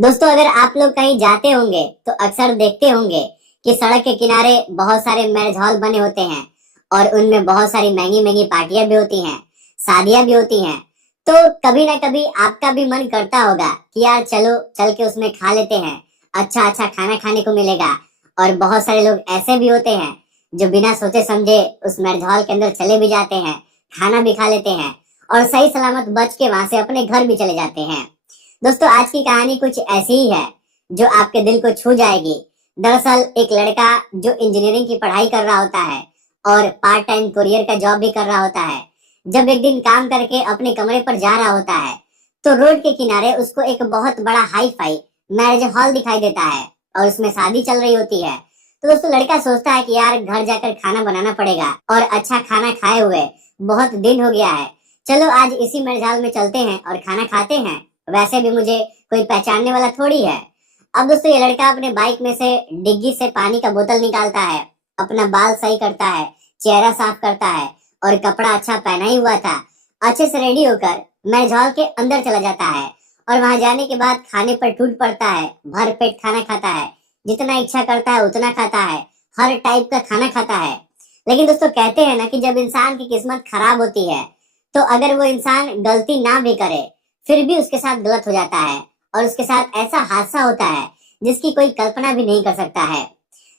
दोस्तों, अगर आप लोग कहीं जाते होंगे तो अक्सर देखते होंगे कि सड़क के किनारे बहुत सारे मैरिज हॉल बने होते हैं और उनमें बहुत सारी महंगी महंगी पार्टियां भी होती हैं, शादियां भी होती हैं। तो कभी ना कभी आपका भी मन करता होगा कि यार चलो चल के उसमें खा लेते हैं, अच्छा अच्छा खाना खाने को मिलेगा। और बहुत सारे लोग ऐसे भी होते हैं जो बिना सोचे समझे उस मैरिज हॉल के अंदर चले भी जाते हैं, खाना भी खा लेते हैं और सही सलामत बच के वहां से अपने घर भी चले जाते हैं। दोस्तों, आज की कहानी कुछ ऐसी ही है जो आपके दिल को छू जाएगी। दरअसल एक लड़का जो इंजीनियरिंग की पढ़ाई कर रहा होता है और पार्ट टाइम कुरियर का जॉब भी कर रहा होता है, जब एक दिन काम करके अपने कमरे पर जा रहा होता है तो रोड के किनारे उसको एक बहुत बड़ा हाई फाई मैरिज हॉल दिखाई देता है और उसमें शादी चल रही होती है। तो दोस्तों, लड़का सोचता है कि यार घर जाकर खाना बनाना पड़ेगा और अच्छा खाना खाए हुए बहुत दिन हो गया है। चलो आज इसी मैरिज हॉल में चलते हैं और खाना खाते हैं, वैसे भी मुझे कोई पहचानने वाला थोड़ी है। अब दोस्तों, ये लड़का अपने बाइक में से डिग्गी से पानी का बोतल निकालता है, अपना बाल सही करता है, चेहरा साफ करता है और कपड़ा अच्छा पहना ही हुआ था, अच्छे से रेडी होकर मैरिज हॉल के अंदर चला जाता है। और वहां जाने के बाद खाने पर टूट पड़ता है, भर पेट खाना खाता है, जितना इच्छा करता है उतना खाता है, हर टाइप का खाना खाता है। लेकिन दोस्तों, कहते हैं ना कि जब इंसान की किस्मत खराब होती है तो अगर वो इंसान गलती ना भी करे फिर भी उसके साथ गलत हो जाता है और उसके साथ ऐसा हादसा होता है जिसकी कोई कल्पना भी नहीं कर सकता है।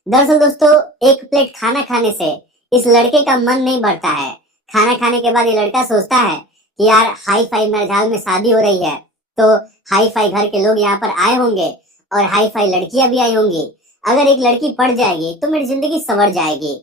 दरअसल दोस्तों, एक प्लेट खाना खाने से इस लड़के का मन नहीं भरता है। खाना खाने के बाद ये लड़का सोचता है कि यार हाई फाई मैरिज हॉल में शादी हो रही है तो हाई फाई घर के लोग यहाँ पर आए होंगे और हाई फाई लड़कियां भी आई होंगी। अगर एक लड़की पड़ जाएगी तो मेरी जिंदगी संवर जाएगी।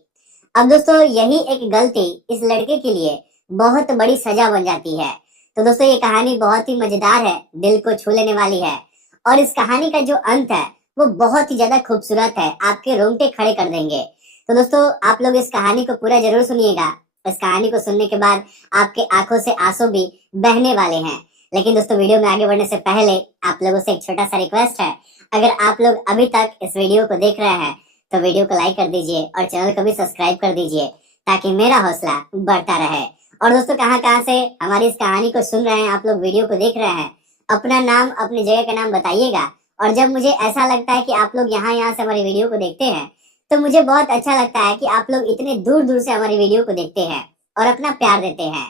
अब दोस्तों, यही एक गलती इस लड़के के लिए बहुत बड़ी सजा बन जाती है। तो दोस्तों, ये कहानी बहुत ही मजेदार है, दिल को छू लेने वाली है और इस कहानी का जो अंत है वो बहुत ही ज्यादा खूबसूरत है, आपके रोंगटे खड़े कर देंगे। तो दोस्तों, आप लोग इस कहानी को पूरा जरूर सुनिएगा। इस कहानी को सुनने के बाद आपके आंखों से आंसू भी बहने वाले हैं। लेकिन दोस्तों, वीडियो में आगे बढ़ने से पहले आप लोगों से एक छोटा सा रिक्वेस्ट है। अगर आप लोग अभी तक इस वीडियो को देख रहे हैं तो वीडियो को लाइक कर दीजिए और चैनल को भी सब्सक्राइब कर दीजिए ताकि मेरा हौसला बढ़ता रहे। और दोस्तों, कहाँ कहाँ से हमारी इस कहानी को सुन रहे हैं, आप लोग वीडियो को देख रहे हैं, अपना नाम अपनी जगह का नाम बताइएगा। और जब मुझे ऐसा लगता है कि आप लोग यहाँ से हमारी वीडियो को देखते हैं तो मुझे बहुत अच्छा लगता है कि आप लोग इतने दूर दूर से हमारी वीडियो को देखते हैं और अपना प्यार देते हैं।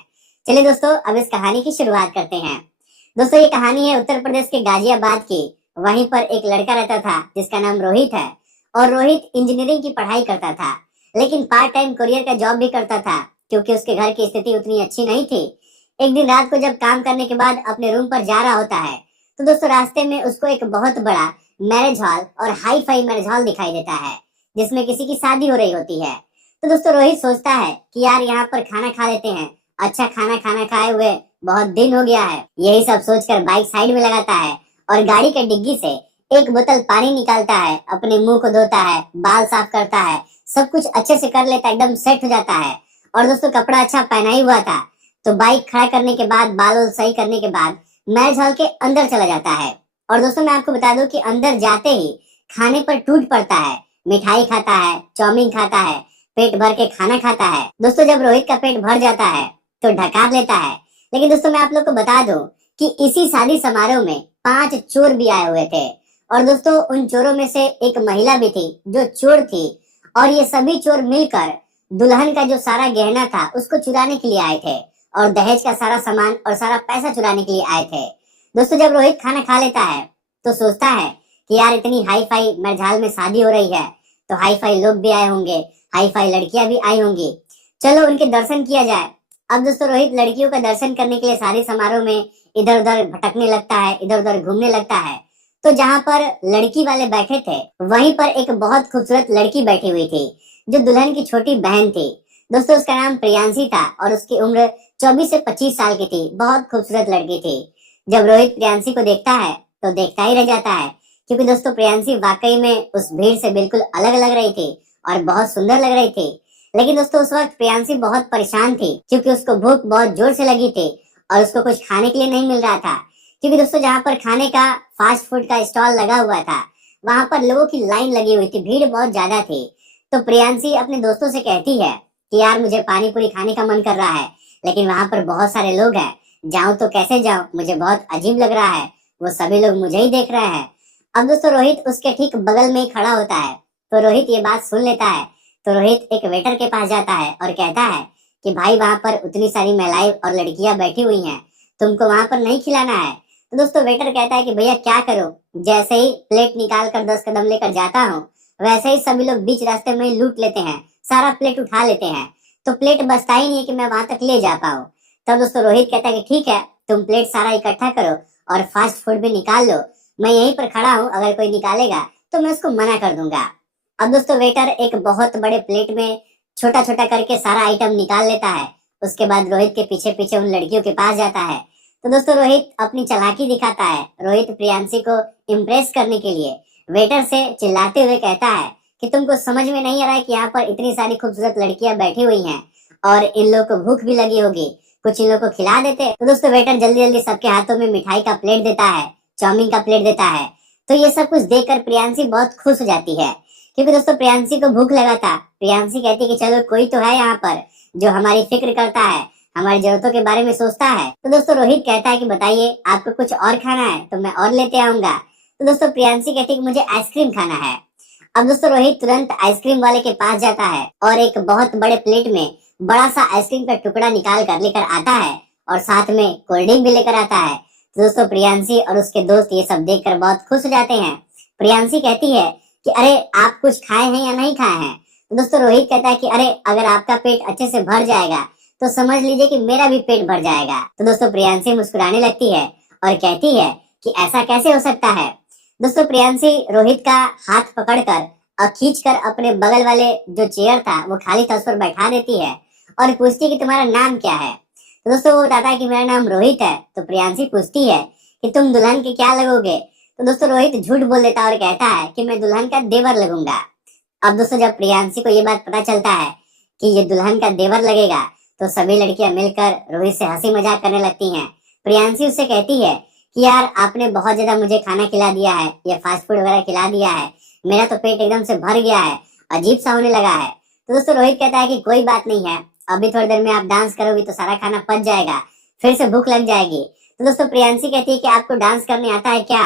चलिए दोस्तों, अब इस कहानी की शुरुआत करते हैं। दोस्तों, ये कहानी है उत्तर प्रदेश के गाजियाबाद की। वहीं पर एक लड़का रहता था जिसका नाम रोहित है और रोहित इंजीनियरिंग की पढ़ाई करता था, लेकिन पार्ट टाइम कुरियर का जॉब भी करता था क्योंकि उसके घर की स्थिति उतनी अच्छी नहीं थी। एक दिन रात को जब काम करने के बाद अपने रूम पर जा रहा होता है तो दोस्तों, रास्ते में उसको एक बहुत बड़ा मैरिज हॉल और हाई फाई मैरिज हॉल दिखाई देता है जिसमें किसी की शादी हो रही होती है। तो दोस्तों, रोहित सोचता है कि यार यहाँ पर खाना खा लेते हैं, अच्छा खाना खाए हुए बहुत दिन हो गया है। यही सब सोचकर बाइक साइड में लगाता है और गाड़ी के डिग्गी से एक बोतल पानी निकालता है, अपने मुंह को धोता है, बाल साफ करता है, सब कुछ अच्छे से कर लेता है, एकदम सेट हो जाता है। और दोस्तों, कपड़ा अच्छा पहना ही हुआ था तो बाइक खड़ा करने के बाद, बाल सही करने के बाद मैरिज हॉल के अंदर चला जाता है। और दोस्तों, मैं आपको बता दूं कि अंदर जाते ही खाने पर टूट पड़ता है, मिठाई खाता है, चाउमीन खाता है, पेट भर के खाना खाता है। दोस्तों, जब रोहित का पेट भर जाता है तो ढकार लेता है। लेकिन दोस्तों, मैं आप लोग को बता दूं कि इसी शादी समारोह में 5 चोर भी आए हुए थे। और दोस्तों, उन चोरों में से एक महिला भी थी जो चोर थी और ये सभी चोर मिलकर दुल्हन का जो सारा गहना था उसको चुराने के लिए आए थे और दहेज का सारा सामान और सारा पैसा चुराने के लिए आए थे। दोस्तों, जब रोहित खाना खा लेता है तो सोचता है कि यार इतनी हाई फाई मैरिज हॉल में शादी हो रही है तो हाई फाई लोग भी आए होंगे, हाई फाई लड़कियां भी आई होंगी, चलो उनके दर्शन किया जाए। अब दोस्तों, रोहित लड़कियों का दर्शन करने के लिए सारे समारोह में इधर उधर भटकने लगता है, इधर उधर घूमने लगता है। तो जहाँ पर लड़की वाले बैठे थे वहीं पर एक बहुत खूबसूरत लड़की बैठी हुई थी जो दुल्हन की छोटी बहन थी। दोस्तों, उसका नाम प्रियांशी था और उसकी उम्र 24 से 25 साल की थी, बहुत खूबसूरत लड़की थी। जब रोहित प्रियांशी को देखता है तो देखता ही रह जाता है क्योंकि दोस्तों, प्रियांशी वाकई में उस भीड़ से बिल्कुल अलग लग रही थी और बहुत सुंदर लग रही थी। लेकिन दोस्तों, उस वक्त प्रियांशी बहुत परेशान थी क्योंकि उसको भूख बहुत जोर से लगी थी और उसको कुछ खाने के लिए नहीं मिल रहा था। क्योंकि दोस्तों, जहाँ पर खाने का फास्ट फूड का स्टॉल लगा हुआ था वहां पर लोगों की लाइन लगी हुई थी, भीड़ बहुत ज्यादा थी। तो प्रियांशी अपने दोस्तों से कहती है कि यार मुझे पानी पूरी खाने का मन कर रहा है लेकिन वहां पर बहुत सारे लोग हैं, जाऊं तो कैसे जाऊं, मुझे बहुत अजीब लग रहा है, वो सभी लोग मुझे ही देख रहे हैं। अब दोस्तों रोहित उसके ठीक बगल में ही खड़ा होता है। तो रोहित ये बात सुन लेता है। तो रोहित एक वेटर के पास जाता है और कहता है कि भाई वहां पर उतनी सारी महिलाएं और लड़कियां बैठी हुई हैं, तुमको वहां पर नहीं खिलाना है। तो दोस्तों वेटर कहता है कि भैया क्या करूं, जैसे ही प्लेट निकाल कर 10 कदम लेकर जाता हूँ वैसे ही सभी लोग बीच रास्ते में ही लूट लेते हैं, सारा प्लेट उठा लेते हैं, तो प्लेट बचता ही नहीं है कि मैं वहां तक ले जा पाऊँ। तब दोस्तों रोहित कहता है कि ठीक है, तुम प्लेट सारा इकट्ठा करो और फास्ट फूड भी निकाल लो, मैं यहीं पर खड़ा हूँ, अगर कोई निकालेगा तो मैं उसको मना कर दूंगा। अब दोस्तों वेटर एक बहुत बड़े प्लेट में छोटा छोटा करके सारा आइटम निकाल लेता है। उसके बाद रोहित के पीछे पीछे उन लड़कियों के पास जाता है। तो दोस्तों रोहित अपनी चालाकी दिखाता है। रोहित प्रियांशी को इम्प्रेस करने के लिए वेटर से चिल्लाते हुए कहता है कि तुमको समझ में नहीं आ रहा है कि यहाँ पर इतनी सारी खूबसूरत लड़कियां बैठी हुई हैं और इन लोगों को भूख भी लगी होगी, कुछ इन लोगों को खिला देते। तो दोस्तों वेटर जल्दी जल्दी सबके हाथों में मिठाई का प्लेट देता है, चाउमीन का प्लेट देता है। तो ये सब कुछ देखकर प्रियांशी बहुत खुश हो जाती है, क्योंकि दोस्तों प्रियांशी को भूख लगा था। प्रियांशी कहती है कि चलो कोई तो है यहाँ पर जो हमारी फिक्र करता है, हमारी जरूरतों के बारे में सोचता है। तो दोस्तों रोहित कहता है कि बताइए आपको कुछ और खाना है तो मैं और लेते आऊंगा। तो दोस्तों प्रियांशी कहती है कि मुझे आइसक्रीम खाना है। अब दोस्तों रोहित तुरंत आइसक्रीम वाले के पास जाता है और एक बहुत बड़े प्लेट में बड़ा सा आइसक्रीम का टुकड़ा निकाल कर लेकर आता है और साथ में कोल्ड ड्रिंक भी लेकर आता है। तो दोस्तों प्रियांशी और उसके दोस्त ये सब देखकर बहुत खुश हो जाते हैं। प्रियांशी कहती है कि अरे आप कुछ खाए हैं या नहीं खाए हैं। तो दोस्तों रोहित कहता है कि अरे अगर आपका पेट अच्छे से भर जाएगा तो समझ लीजिए कि मेरा भी पेट भर जाएगा। तो दोस्तों प्रियांशी मुस्कुराने लगती है और कहती है कि ऐसा कैसे हो सकता है। दोस्तों प्रियांशी रोहित का हाथ पकड़कर और खींचकर अपने बगल वाले जो चेयर था वो खाली था उस पर बैठा देती है और पूछती है कि तुम्हारा नाम क्या है। तो दोस्तों वो बताता है कि मेरा नाम रोहित है। तो प्रियांशी पूछती है कि तुम दुल्हन के क्या लगोगे। तो दोस्तों रोहित झूठ बोल देता है और कहता है कि मैं दुल्हन का देवर लगूंगा। अब दोस्तों जब प्रियांशी को ये बात पता चलता है कि ये दुल्हन का देवर लगेगा तो सभी लड़कियां मिलकर रोहित से हंसी मजाक करने लगती हैं। प्रियांशी उससे कहती है कि यार आपने बहुत ज्यादा मुझे खाना खिला दिया है, ये फास्ट फूड वगैरह खिला दिया है, मेरा तो पेट एकदम से भर गया है, अजीब सा होने लगा है। तो दोस्तों रोहित कहता है कि कोई बात नहीं है, अभी थोड़ी देर में आप डांस करोगी तो सारा खाना पच जाएगा, फिर से भूख लग जाएगी। तो दोस्तों प्रियांशी कहती है कि आपको डांस करने आता है क्या।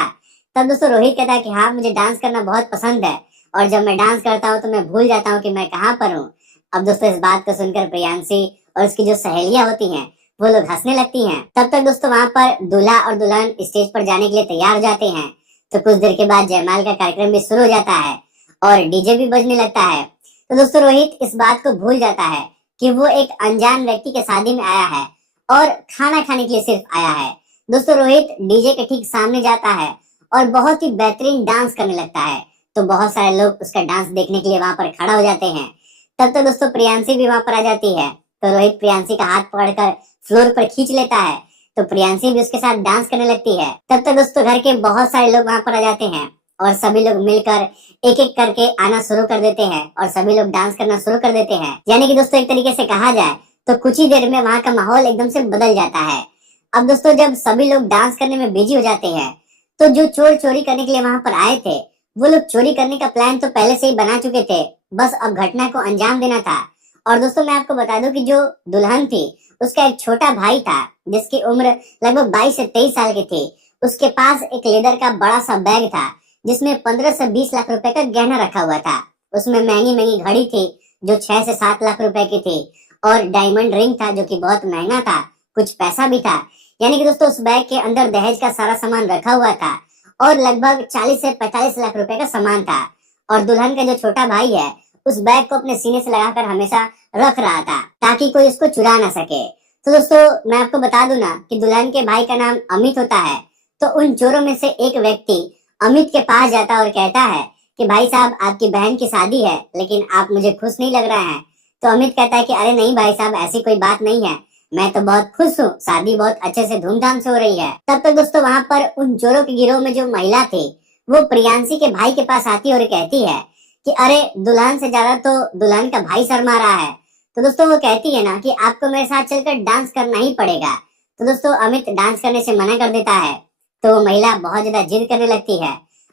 तब दोस्तों रोहित कहता है कि हाँ मुझे डांस करना बहुत पसंद है और जब मैं डांस करता हूँ तो मैं भूल जाता हूँ कि मैं कहाँ पर हूँ। अब दोस्तों इस बात को सुनकर प्रियांशी और उसकी जो सहेलियां होती हैं वो लोग हंसने लगती हैं। तब तक दोस्तों वहां पर दूल्हा और दुल्हन स्टेज पर जाने के लिए तैयार हो जाते हैं। तो कुछ देर के बाद जयमाल का कार्यक्रम भी शुरू हो जाता है और डीजे भी बजने लगता है। तो दोस्तों रोहित इस बात को भूल जाता है कि वो एक अनजान व्यक्ति के शादी में आया है और खाना खाने के लिए सिर्फ आया है। दोस्तों रोहित डीजे के ठीक सामने जाता है और बहुत ही बेहतरीन डांस करने लगता है। तो बहुत सारे लोग उसका डांस देखने के लिए वहां पर खड़ा हो जाते हैं। तब तक दोस्तों प्रियांशी भी वहां पर आ जाती है। तो रोहित प्रियांशी का हाथ पकड़कर फ्लोर पर खींच लेता है। तो प्रियांशी भी उसके साथ डांस करने लगती है। तब तक दोस्तों घर के बहुत सारे लोग वहां पर आ जाते हैं और सभी लोग मिलकर एक एक करके आना शुरू कर देते हैं और सभी लोग डांस करना शुरू कर देते हैं। यानी कि दोस्तों एक तरीके से कहा जाए तो कुछ ही देर में वहां का माहौल एकदम से बदल जाता है। अब दोस्तों जब सभी लोग डांस करने में बिजी हो जाते हैं तो जो चोर चोरी करने के लिए वहां पर आए थे वो लोग चोरी करने का प्लान तो पहले से ही बना चुके थे, बस अब घटना को अंजाम देना था। और दोस्तों मैं आपको बता दूं कि जो दुल्हन थी उसका एक छोटा भाई था जिसकी उम्र लगभग 22 से 23 साल की थी। उसके पास एक लेदर का बड़ा सा बैग था जिसमें 15 से 20 लाख रुपए का गहना रखा हुआ था। उसमें महंगी महंगी घड़ी थी जो 6 से 7 लाख रुपए की थी और डायमंड रिंग था जो कि बहुत महंगा था, कुछ पैसा भी था। यानी कि दोस्तों उस बैग के अंदर दहेज का सारा सामान रखा हुआ था और लगभग 40 से 45 लाख रुपए का सामान था। और दुल्हन का जो छोटा भाई है उस बैग को अपने सीने से लगाकर हमेशा रख रहा था ताकि कोई उसको चुरा ना सके। तो दोस्तों मैं आपको बता दूं ना कि दुल्हन के भाई का नाम अमित होता है। तो उन चोरों में से एक व्यक्ति अमित के पास जाता है और कहता है कि भाई साहब आपकी बहन की शादी है लेकिन आप मुझे खुश नहीं लग रहे हैं। तो अमित कहता है कि अरे नहीं भाई साहब ऐसी कोई बात नहीं है, मैं तो बहुत खुश हूँ, शादी बहुत अच्छे से धूमधाम से हो रही है। तब तक दोस्तों वहां पर उन चोरों के गिरोह में जो महिला थी वो प्रियांशी के भाई के पास आती है और कहती है कि अरे दुल्हन से ज्यादा तो दुल्हन का भाई शर्मा रहा है। तो दोस्तों वो कहती है ना कि आपको मेरे साथ चलकर डांस करना ही पड़ेगा। तो दोस्तों अमित डांस करने से मना कर देता है। तो वो महिला बहुत ज्यादा जिद करने लगती है।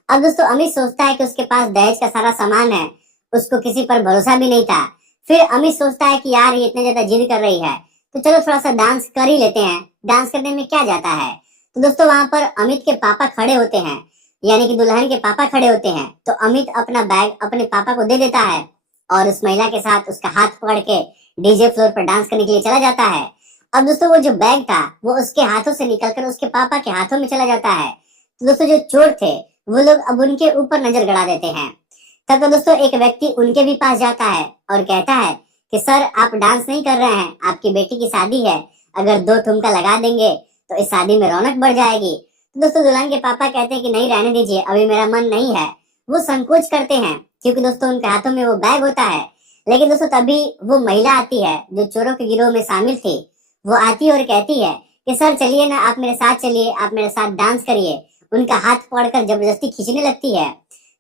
अब दोस्तों अमित सोचता है कि उसके पास दहेज का सारा सामान है, उसको किसी पर भरोसा भी नहीं था। फिर अमित सोचता है कि यार ये इतने ज्यादा जिद कर रही है तो चलो थोड़ा सा डांस कर ही लेते हैं, डांस करने में क्या जाता है। तो दोस्तों वहां पर अमित के पापा खड़े होते हैं। यानी कि दुल्हन के पापा खड़े होते हैं, तो अमित अपना बैग अपने पापा को दे देता है और उस महिला के साथ उसका हाथ पकड़ के डीजे फ्लोर पर डांस करने के लिए चला जाता है। अब दोस्तों वो जो बैग था वो उसके हाथों से निकलकर उसके पापा के हाथों में चला जाता है। तो दोस्तों जो चोर थे वो लोग अब उनके ऊपर नजर गड़ा देते हैं। तब तो दोस्तों एक व्यक्ति उनके भी पास जाता है और कहता है कि सर आप डांस नहीं कर रहे हैं, आपकी बेटी की शादी है, अगर 2 ठुमका लगा देंगे तो इस शादी में रौनक बढ़ जाएगी। तो दोस्तों दुल्हन के पापा कहते हैं कि नहीं, रहने दीजिए, अभी मेरा मन नहीं है। वो संकोच करते हैं क्योंकि दोस्तों उनके हाथों में वो बैग होता है। लेकिन दोस्तों तभी वो महिला आती है जो चोरों के गिरोह में शामिल थी। वो आती है और कहती है कि सर चलिए ना, आप मेरे साथ चलिए, आप मेरे साथ डांस करिए। उनका हाथ पकड़कर जबरदस्ती खींचने लगती है।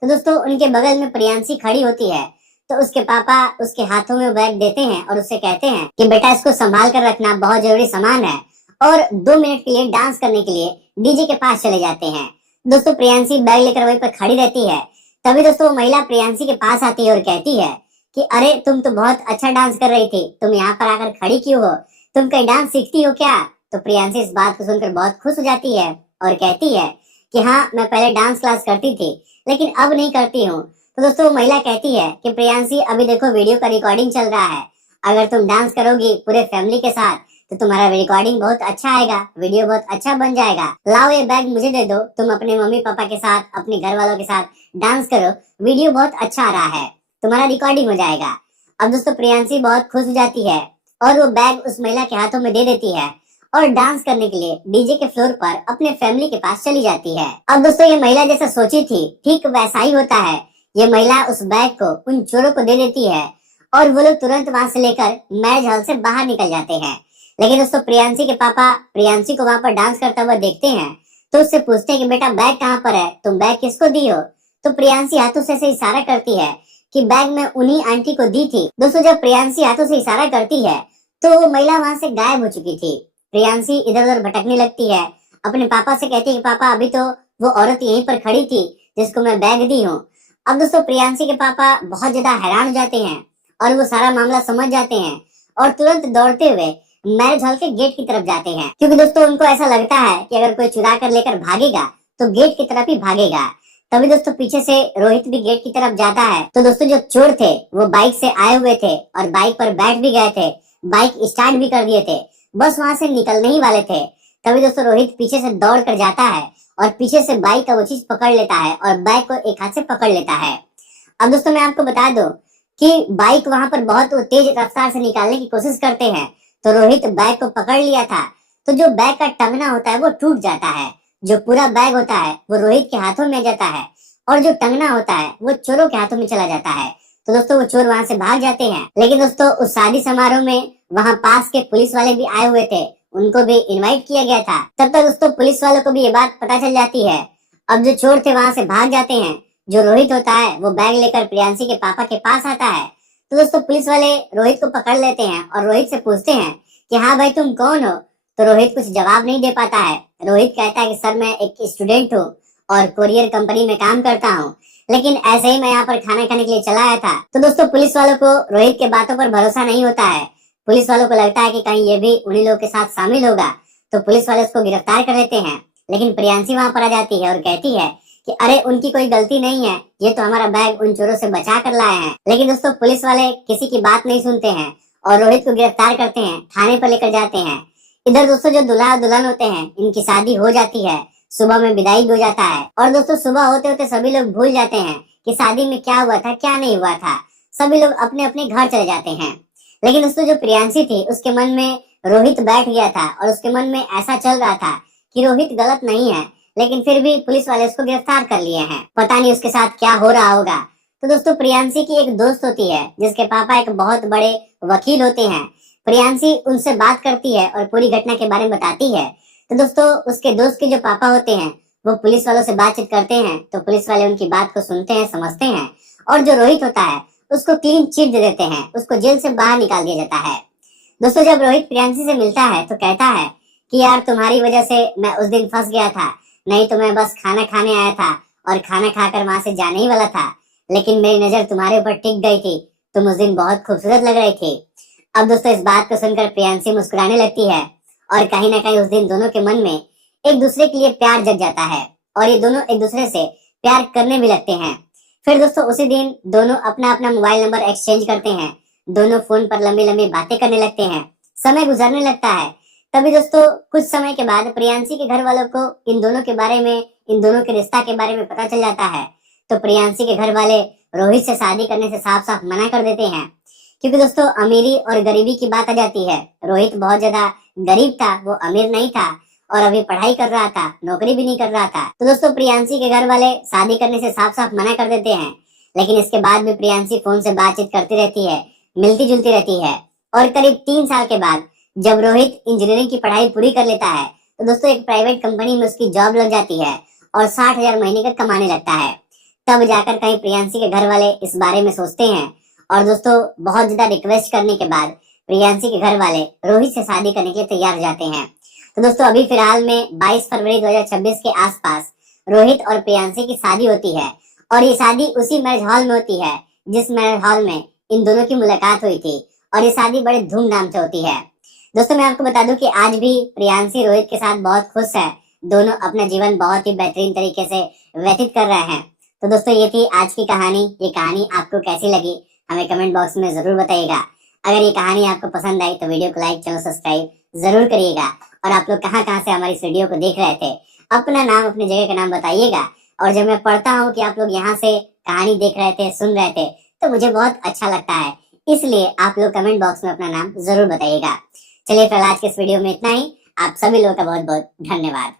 तो दोस्तों उनके बगल में प्रियांशी खड़ी होती है। तो उसके पापा उसके हाथों में बैग देते हैं और उससे कहते हैं कि बेटा इसको संभाल कर रखना, बहुत जरूरी सामान है। और 2 मिनट के लिए डांस करने के लिए डीजे के पास चले जाते हैं। दोस्तों प्रियांशी बैग लेकर वहीं पर खड़ी रहती है। तभी दोस्तों वो महिला प्रियांशी के पास आती है और कहती है कि अरे तुम तो बहुत अच्छा डांस कर रही थी, तुम यहाँ पर आकर खड़ी क्यों हो, तुम कहीं डांस सीखती हो क्या? तो प्रियांशी इस बात को सुनकर बहुत खुश हो जाती है और कहती है कि हाँ, मैं पहले डांस क्लास करती थी लेकिन अब नहीं करती हूँ। तो दोस्तों वो महिला कहती है कि प्रियांशी अभी देखो वीडियो का रिकॉर्डिंग चल रहा है, अगर तुम डांस करोगी पूरे फैमिली के साथ तो तुम्हारा रिकॉर्डिंग बहुत अच्छा आएगा, वीडियो बहुत अच्छा बन जाएगा। लाओ ये बैग मुझे दे दो, तुम अपने मम्मी पापा के साथ, अपने घर वालों के साथ डांस करो, वीडियो बहुत अच्छा आ रहा है, तुम्हारा रिकॉर्डिंग हो जाएगा। अब दोस्तों प्रियांशी बहुत खुश हो जाती है और वो बैग उस महिला के हाथों में दे देती है और डांस करने के लिए डीजे के फ्लोर पर अपने फैमिली के पास चली जाती है। अब दोस्तों ये महिला जैसा सोची थी ठीक वैसा ही होता है। ये महिला उस बैग को उन चोरों को दे देती है और वो लोग तुरंत वहां से लेकर मैरिज हॉल से बाहर निकल जाते हैं। लेकिन दोस्तों प्रियांशी के पापा प्रियांशी को वहां पर डांस करता हुआ देखते हैं तो उससे पूछते हैं कि बेटा बैग कहाँ पर है, तुम बैग किसको दी हो? तो प्रियांशी हाथों से ऐसे इशारा करती है कि बैग मैं उन्हीं आंटी को दी थी। दोस्तों जब प्रियांशी हाथों से इशारा करती है तो वो महिला वहां से गायब हो चुकी थी। प्रियांशी इधर उधर भटकने लगती है, अपने पापा से कहती है कि पापा अभी तो वो औरत यहीं पर खड़ी थी जिसको मैं बैग दी हूँ। अब दोस्तों प्रियांशी के पापा बहुत ज्यादा हैरान हो जाते हैं और वो सारा मामला समझ जाते हैं और तुरंत दौड़ते हुए मैरिज हॉल के गेट की तरफ जाते हैं, क्योंकि दोस्तों उनको ऐसा लगता है कि अगर कोई चुरा कर लेकर भागेगा तो गेट की तरफ ही भागेगा। तभी दोस्तों पीछे से रोहित भी गेट की तरफ जाता है। तो दोस्तों जो चोर थे वो बाइक से आए हुए थे और बाइक पर बैठ भी गए थे, बाइक स्टार्ट भी कर दिए थे, बस वहां से निकलने ही वाले थे। तभी दोस्तों रोहित पीछे से दौड़ कर जाता है और पीछे से बाइक का वो चीज पकड़ लेता है और बाइक को एक हाथ से पकड़ लेता है। अब दोस्तों मैं आपको बता दूं कि बाइक वहां पर बहुत तेज रफ्तार से निकालने की कोशिश करते हैं, तो रोहित बैग को पकड़ लिया था। तो जो बैग का टंगना होता है वो टूट जाता है, जो पूरा बैग होता है वो रोहित के हाथों में जाता है और जो टंगना होता है वो चोरों के हाथों में चला जाता है। तो दोस्तों वो चोर वहां से भाग जाते हैं। लेकिन दोस्तों उस शादी समारोह में वहां पास के पुलिस वाले भी आए हुए थे, उनको भी इनवाइट किया गया था। तब तक दोस्तों पुलिस वालों को भी ये बात पता चल जाती है। अब जो चोर थे वहां से भाग जाते हैं। जो रोहित होता है वो बैग लेकर प्रियांशी के पापा के पास आता है। तो दोस्तों पुलिस वाले रोहित को पकड़ लेते हैं और रोहित से पूछते हैं कि हाँ भाई तुम कौन हो? तो रोहित कुछ जवाब नहीं दे पाता है। रोहित कहता है कि सर मैं एक स्टूडेंट हूँ और कोरियर कंपनी में काम करता हूँ, लेकिन ऐसे ही मैं यहाँ पर खाना खाने के लिए चला आया था। तो दोस्तों पुलिस वालों को रोहित के बातों पर भरोसा नहीं होता है। पुलिस वालों को लगता है कि कहीं ये भी उन्हीं लोगों के साथ शामिल होगा, तो पुलिस वाले उसको गिरफ्तार कर लेते हैं। लेकिन प्रियांशी वहां पर आ जाती है और कहती है कि अरे उनकी कोई गलती नहीं है, ये तो हमारा बैग उन चोरों से बचा कर लाए हैं। लेकिन दोस्तों पुलिस वाले किसी की बात नहीं सुनते हैं और रोहित को गिरफ्तार करते हैं, थाने पर लेकर जाते हैं। इधर दोस्तों जो दूल्हा दुल्हन होते हैं इनकी शादी हो जाती है, सुबह में विदाई भी हो जाता है और दोस्तों सुबह होते होते सभी लोग भूल जाते हैं कि शादी में क्या हुआ था क्या नहीं हुआ था। सभी लोग अपने अपने घर चले जाते हैं। लेकिन दोस्तों जो प्रियांशी थी उसके मन में रोहित बैठ गया था और उसके मन में ऐसा चल रहा था कि रोहित गलत नहीं है, लेकिन फिर भी पुलिस वाले उसको गिरफ्तार कर लिए हैं। पता नहीं उसके साथ क्या हो रहा होगा। तो दोस्तों प्रियांशी की एक दोस्त होती है जिसके पापा एक बहुत बड़े वकील होते हैं। प्रियांशी उनसे बात करती है और पूरी घटना के बारे में बताती है। तो दोस्तों उसके दोस्त के जो पापा होते हैं वो पुलिस वालों से बातचीत करते हैं, तो पुलिस वाले उनकी बात को सुनते हैं, समझते हैं और जो रोहित होता है उसको क्लीन चिट दे देते हैं, उसको जेल से बाहर निकाल दिया जाता है। दोस्तों जब रोहित प्रियांशी से मिलता है तो कहता है कि यार तुम्हारी वजह से मैं उस दिन फंस गया था, नहीं तो मैं बस खाना खाने आया था और खाना खाकर वहां से जाने ही वाला था, लेकिन मेरी नजर तुम्हारे ऊपर टिक गई थी, तुम उस दिन बहुत खूबसूरत लग रही थी। अब दोस्तों इस बात को सुनकर प्रियांशी मुस्कुराने लगती है और कहीं ना कहीं उस दिन दोनों के मन में एक दूसरे के लिए प्यार जग जाता है। और ये दोनों एक दूसरे से प्यार करने भी लगते हैं। फिर दोस्तों उसी दिन दोनों अपना अपना मोबाइल नंबर एक्सचेंज करते हैं। दोनों फोन पर लंबी लंबी बातें करने लगते हैं। समय गुजरने लगता है। तभी दोस्तों कुछ समय के बाद प्रियांशी के घर वालों को इन दोनों के बारे में, इन दोनों के रिश्ता के बारे में पता चल जाता है। तो प्रियांशी के घर वाले रोहित से शादी करने से साफ साफ मना कर देते हैं, क्योंकि दोस्तों अमीरी और गरीबी की बात आ जाती है। रोहित बहुत ज्यादा गरीब था, वो अमीर नहीं था और अभी पढ़ाई कर रहा था, नौकरी भी नहीं कर रहा था। तो दोस्तों प्रियांशी के घर वाले शादी करने से साफ साफ मना कर देते हैं, लेकिन इसके बाद भी प्रियांशी फोन से बातचीत करती रहती है, मिलती जुलती रहती है। और करीब 3 साल के बाद जब रोहित इंजीनियरिंग की पढ़ाई पूरी कर लेता है, तो दोस्तों एक प्राइवेट कंपनी में उसकी जॉब लग जाती है और 60,000 महीने का कमाने लगता है। तब जाकर कहीं प्रियांशी के घर वाले इस बारे में सोचते हैं और दोस्तों बहुत ज्यादा रिक्वेस्ट करने के बाद प्रियांशी के घर वाले रोहित से शादी करने के लिए तैयार हो जाते हैं। तो दोस्तों अभी फिलहाल में 22 फरवरी 2026 के आसपास रोहित और प्रियांशी की शादी होती है और ये शादी उसी मैरिज हॉल में होती है जिस मैरिज हॉल में इन दोनों की मुलाकात हुई थी। और ये शादी बड़े धूमधाम से होती है। दोस्तों मैं आपको बता दूं कि आज भी प्रियांशी रोहित के साथ बहुत खुश है। दोनों अपना जीवन बहुत ही बेहतरीन तरीके से व्यतीत कर रहे हैं। तो दोस्तों ये थी आज की कहानी। ये कहानी आपको कैसी लगी हमें कमेंट बॉक्स में जरूर बताइएगा। अगर ये कहानी आपको पसंद आई तो वीडियो को लाइक, चैनल सब्सक्राइब जरूर करिएगा। और आप लोग कहाँ कहाँ से हमारी इस वीडियो को देख रहे थे, अपना नाम, अपनी जगह का नाम बताइएगा। और जब मैं पढ़ता हूँ कि आप लोग यहाँ से कहानी देख रहे थे, सुन रहे थे, तो मुझे बहुत अच्छा लगता है। इसलिए आप लोग कमेंट बॉक्स में अपना नाम जरूर बताइएगा। चलिए फिर आज के इस वीडियो में इतना ही। आप सभी लोगों का बहुत बहुत धन्यवाद।